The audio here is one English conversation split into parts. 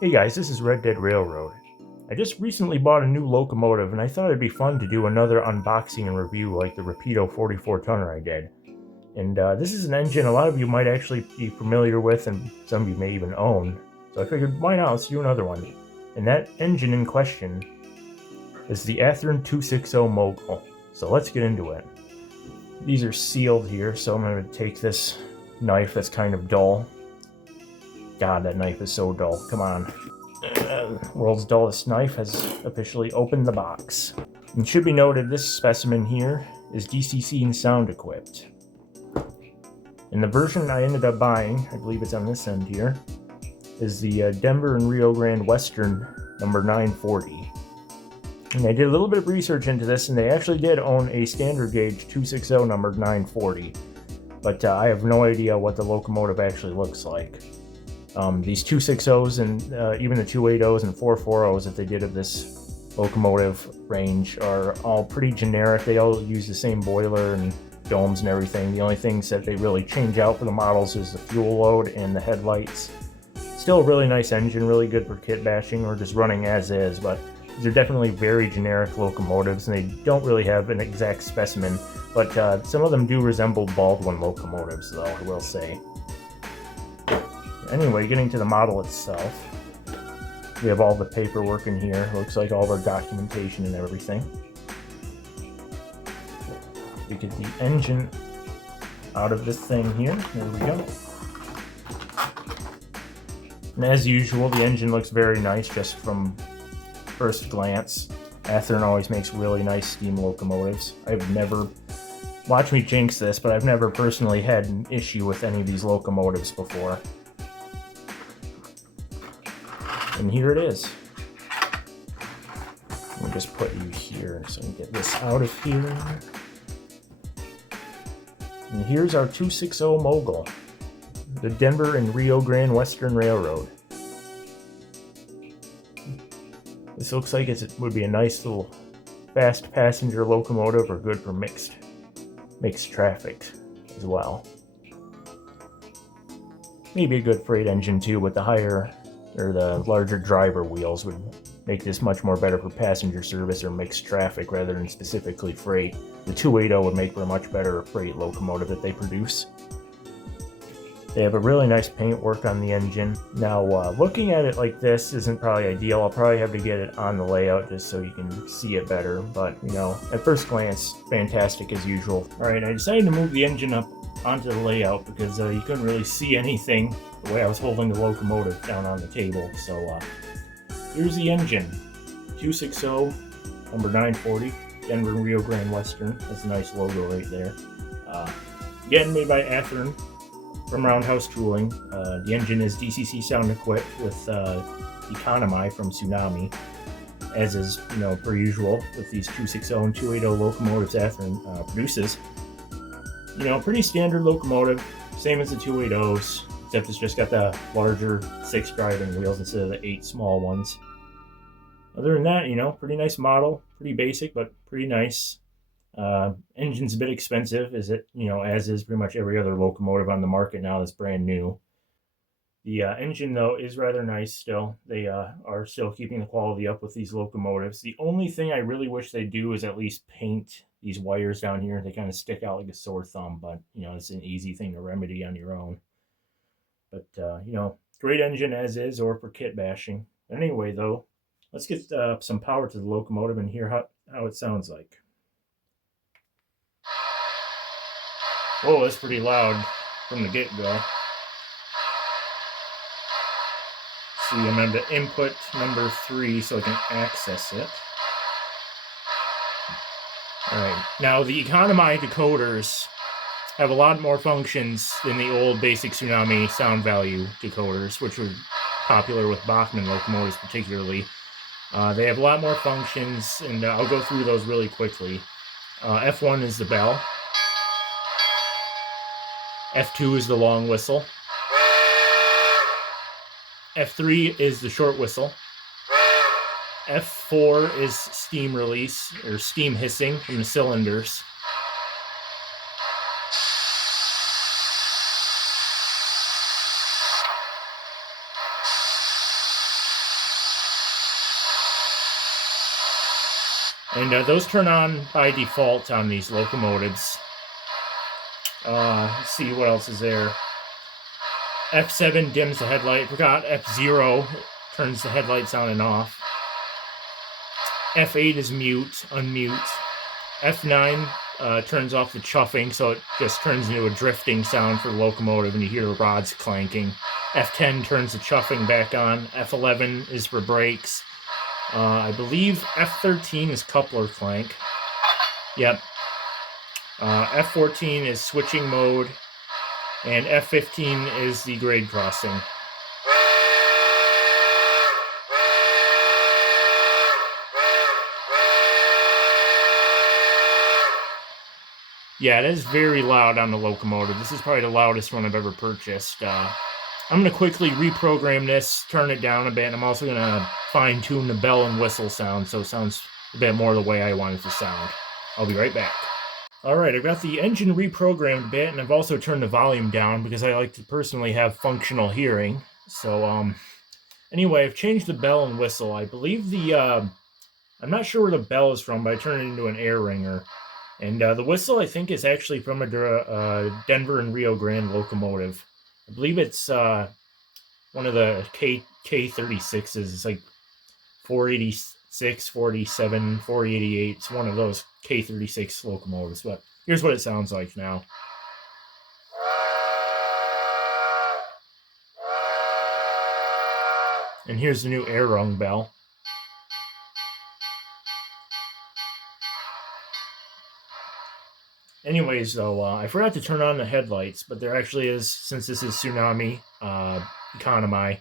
Hey guys, this is Red Dead Railroad. I just recently bought a new locomotive and I thought it'd be fun to do another unboxing and review like the Rapido 44 tonner I did. And this is an engine a lot of you might actually be familiar with and some of you may even own. So I figured why not, let's do another one. And that engine in question is the Athearns 260 Mogul. So let's get into it. These are sealed here, so I'm going to take this knife that's kind of dull. God, that knife is so dull. Come on. World's dullest knife has officially opened the box. It should be noted this specimen here is DCC and sound equipped. And the version I ended up buying, I believe it's on this end here, is the Denver and Rio Grande Western number 940. And I did a little bit of research into this, and they actually did own a standard gauge 260 number 940. But I have no idea what the locomotive actually looks like. These 260s and even the 280s and 440s that they did of this locomotive range are all pretty generic. They all use the same boiler and domes and everything. The only things that they really change out for the models is the fuel load and the headlights. Still a really nice engine, really good for kit bashing or just running as is, but these are definitely very generic locomotives and they don't really have an exact specimen, but some of them do resemble Baldwin locomotives though, I will say. Anyway, getting to the model itself, we have all the paperwork in here. Looks like all of our documentation and everything. We get the engine out of this thing here. There we go. And as usual, the engine looks very nice just from first glance. Athearn always makes really nice steam locomotives. I've never, watch me jinx this, but I've never personally had an issue with any of these locomotives before. And here it is. We'll just put you here so we can get this out of here. And here's our 260 Mogul, the Denver and Rio Grande Western Railroad. This looks like it would be a nice little fast passenger locomotive or good for mixed traffic as well. Maybe a good freight engine too, with the higher or the larger driver wheels would make this much more better for passenger service or mixed traffic rather than specifically freight. The 280 would make for a much better freight locomotive that they produce. They have a really nice paintwork on the engine. Now, looking at it like this isn't probably ideal. I'll probably have to get it on the layout just so you can see it better. But, you know, at first glance, fantastic as usual. Alright, I decided to move the engine up onto the layout because you couldn't really see anything the way I was holding the locomotive down on the table. So here's the engine, 260 number 940, Denver and Rio Grande Western. That's a nice logo right there. Again, made by Athearns from Roundhouse Tooling. The engine is DCC sound equipped with Economy from Tsunami, as is, you know, per usual with these 260 and 280 locomotives Athearns produces. You know, pretty standard locomotive, same as the 280s, except it's just got the larger 6 driving wheels instead of the 8 small ones. Other than that, you know, pretty nice model, pretty basic, but pretty nice. Engine's a bit expensive, as is pretty much every other locomotive on the market now that's brand new. The engine, though, is rather nice still. They are still keeping the quality up with these locomotives. The only thing I really wish they'd do is at least paint these wires down here. They kind of stick out like a sore thumb, but, you know, it's an easy thing to remedy on your own. But, you know, great engine as is or for kit bashing. Anyway, though, let's get some power to the locomotive and hear how it sounds like. Whoa, that's pretty loud from the get-go. See, I'm going to input number 3 so I can access it. Alright, now the Economy decoders have a lot more functions than the old basic Tsunami sound value decoders, which were popular with Bachmann locomotives particularly. They have a lot more functions, and I'll go through those really quickly. F1 is the bell. F2 is the long whistle. F3 is the short whistle. F4 is steam release, or steam hissing from the cylinders. And those turn on by default on these locomotives. Let's see what else is there. F7 dims the headlight. I forgot F0 turns the headlights on and off. F8 is mute, unmute. F9 turns off the chuffing, so it just turns into a drifting sound for the locomotive, and you hear the rods clanking. F10 turns the chuffing back on. F11 is for brakes. I believe F13 is coupler clank. Yep. F14 is switching mode, and F15 is the grade crossing. Yeah, it is very loud on the locomotive. This is probably the loudest one I've ever purchased. I'm going to quickly reprogram this, turn it down a bit, and I'm also going to fine-tune the bell and whistle sound so it sounds a bit more the way I want it to sound. I'll be right back. Alright, I've got the engine reprogrammed a bit, and I've also turned the volume down because I like to personally have functional hearing. So, anyway, I've changed the bell and whistle. I believe I'm not sure where the bell is from, but I turned it into an air ringer. And the whistle, I think, is actually from a Denver and Rio Grande locomotive. I believe it's one of the K36s. It's like 486, 487, 488. It's one of those K36 locomotives. But here's what it sounds like now. And here's the new air rung bell. Anyways, though, I forgot to turn on the headlights, but there actually is, since this is Tsunami Economy,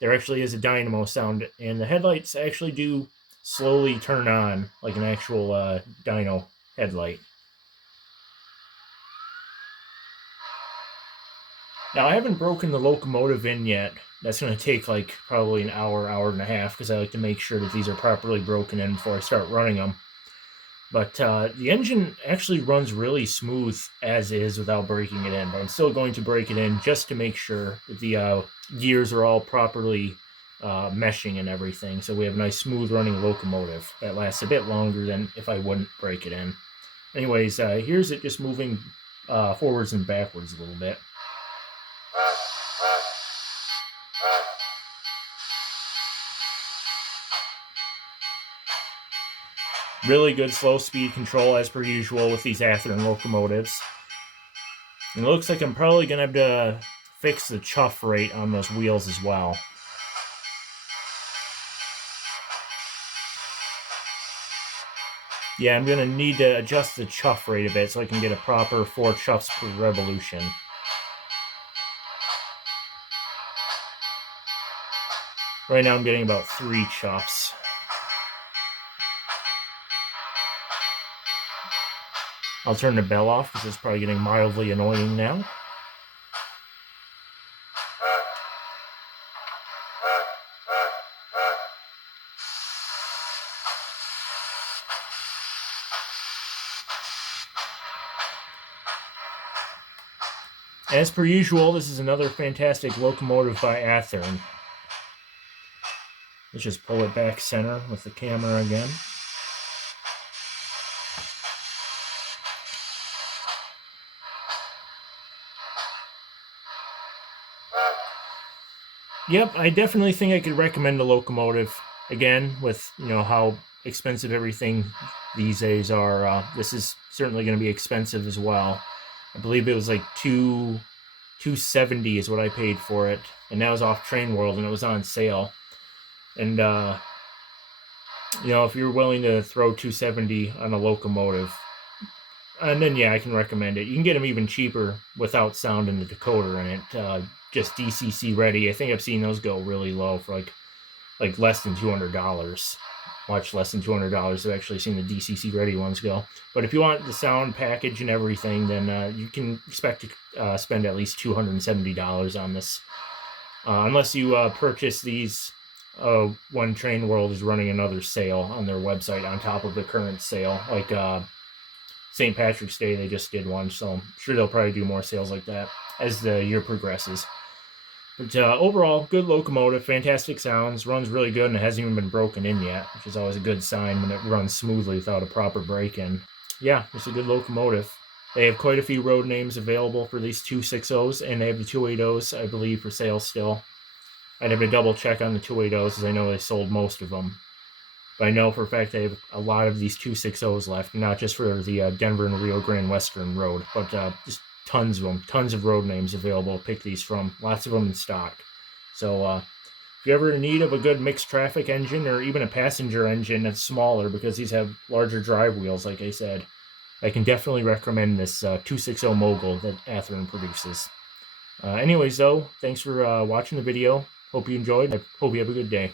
there actually is a dynamo sound, and the headlights actually do slowly turn on, like an actual dyno headlight. Now, I haven't broken the locomotive in yet. That's going to take, like, probably an hour, hour and a half, because I like to make sure that these are properly broken in before I start running them. But the engine actually runs really smooth as is without breaking it in. But I'm still going to break it in just to make sure that the gears are all properly meshing and everything. So we have a nice smooth running locomotive that lasts a bit longer than if I wouldn't break it in. Anyways, here's it just moving forwards and backwards a little bit. Really good slow speed control as per usual with these Athearns locomotives. And it looks like I'm probably going to have to fix the chuff rate on those wheels as well. Yeah, I'm going to need to adjust the chuff rate a bit so I can get a proper 4 chuffs per revolution. Right now I'm getting about 3 chuffs. I'll turn the bell off because it's probably getting mildly annoying now. As per usual, this is another fantastic locomotive by Athearns. Let's just pull it back center with the camera again. Yep, I definitely think I could recommend the locomotive. Again, with how expensive everything these days are, this is certainly going to be expensive as well. I believe it was like $270 is what I paid for it, and that was off Train World, and it was on sale. And if you're willing to throw $270 on a locomotive, and then yeah, I can recommend it. You can get them even cheaper without sound in the decoder in it. Just DCC ready. I think I've seen those go really low for like less than $200. Much less than $200. I've actually seen the DCC ready ones go. But if you want the sound package and everything, then you can expect to spend at least $270 on this. Unless you purchase these when Train World is running another sale on their website on top of the current sale. Like St. Patrick's Day, they just did one. So I'm sure they'll probably do more sales like that as the year progresses. But overall, good locomotive, fantastic sounds, runs really good, and it hasn't even been broken in yet, which is always a good sign when it runs smoothly without a proper break-in. Yeah, it's a good locomotive. They have quite a few road names available for these 260s, and they have the 280s, I believe, for sale still. I'd have to double check on the 280s, as I know they sold most of them. But I know for a fact they have a lot of these 260s left, not just for the Denver and Rio Grande Western Road, but just tons of them, tons of road names available to pick these from, lots of them in stock. So if you're ever in need of a good mixed traffic engine or even a passenger engine that's smaller, because these have larger drive wheels, like I said, I can definitely recommend this 260 Mogul that Athearn produces. Anyways, though, thanks for watching the video. Hope you enjoyed. I hope you have a good day.